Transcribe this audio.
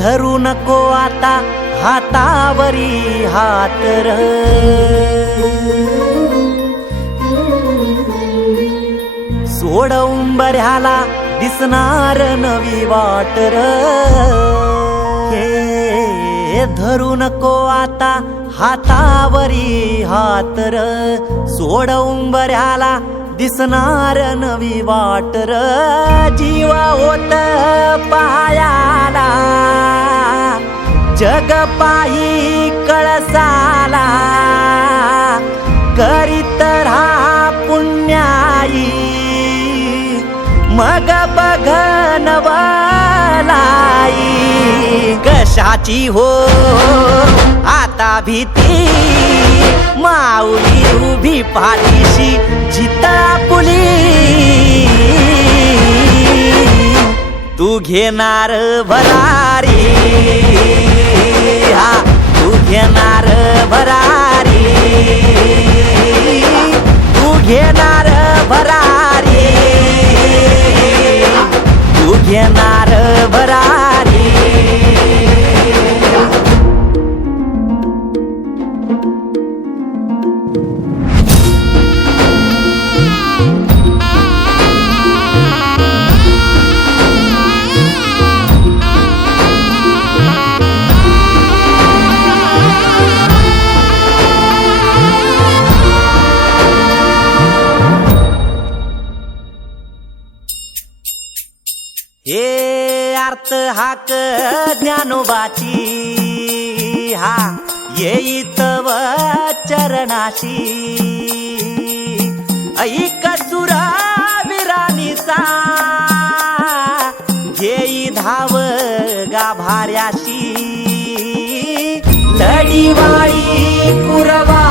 धरू नको आता हातावरी हात र, सोड उंबऱ्याला दिसणार नवी वाट र, हे धरू नको आता हातावरी हात र, सोड उंबऱ्याला दिसणार नवी वाट र, जीवा होत पायाला जग पायी कळसाला, करीत राहा पुण्याई मग बघ नवलाई, कशाची हो आता भीती माऊली उभी पाठीशी जिता पुली, तू घेणार भरारी, हा तू घेणार भरारी, तू घेणार भरारी, तू घेणार भरारी. हे अर्थ हाक ज्ञानोबाची, हा येईत व चरणाशी, ऐक सुरा विरानीचा घेई धाव गाभाऱ्याशी, लढीवाळी कुरवा